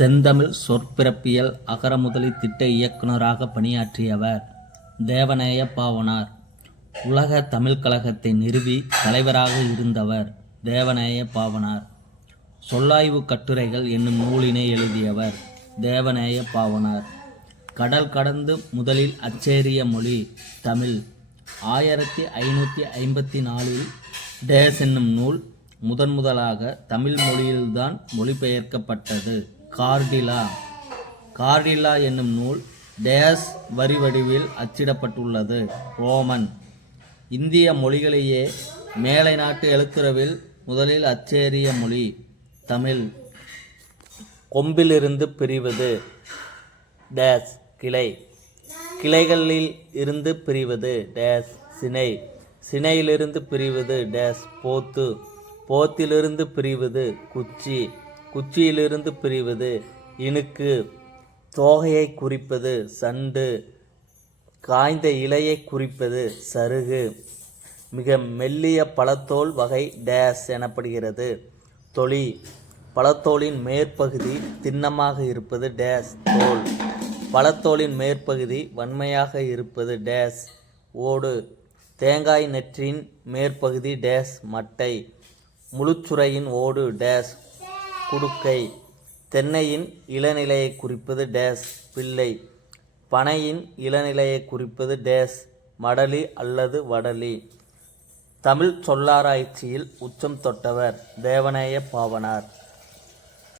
செந்தமிழ் சொற்பிறப்பியல் அகரமுதலி திட்ட இயக்குநராக பணியாற்றியவர். தேவநேய பாவனார். உலக தமிழ்க் கழகத்தை நிறுவி தலைவராக இருந்தவர் தேவநேய பாவனார். சொல்லாய்வு கட்டுரைகள் என்னும் நூலினை எழுதியவர் தேவநேய பாவனார். கடல் கடந்து முதலில் அச்சேரிய மொழி தமிழ். 1554 டேஸ் என்னும் நூல் முதலாக தமிழ் மொழியில்தான் மொழிபெயர்க்கப்பட்டது. கார்டிலா என்னும் நூல் டேஸ் வரி வடிவில் அச்சிடப்பட்டுள்ளது. ரோமன். இந்திய மொழிகளையே மேலை நாட்டு எழுத்துறவில் முதலில் அச்சேரிய மொழி தமிழ். கொம்பிலிருந்து பிரிவது டேஸ் கிளை. கிளைகளில் இருந்து பிரிவது டேஸ் சினை. சினையிலிருந்து பிரிவது டேஸ் போத்து. போத்திலிருந்து பிரிவது குச்சி. குச்சியிலிருந்து பிரிவது இணுக்கு. தோகையை குறிப்பது சண்டு. காய்ந்த இலையை குறிப்பது சருகு. மிக மெல்லிய பழத்தோல் வகை டேஸ் எனப்படுகிறது. தொளி. பழத்தோலின் மேற்பகுதி திண்ணமாக இருப்பது டேஸ் தோல். பழத்தோலின் மேற்பகுதி வன்மையாக இருப்பது டேஸ் ஓடு. தேங்காய் நெற்றின் மேற்பகுதி டேஸ் மட்டை. முழுச்சுரையின் ஓடு டேஸ் குடுக்கை. தென்னையின் இளநிலையை குறிப்பது டேஸ் பிள்ளை. பனையின் இளநிலையை குறிப்பது டேஸ் மடலி அல்லது வடலி. தமிழ் சொல்லாராய்ச்சியில் உச்சம் தொட்டவர் தேவநேய பாவனார்.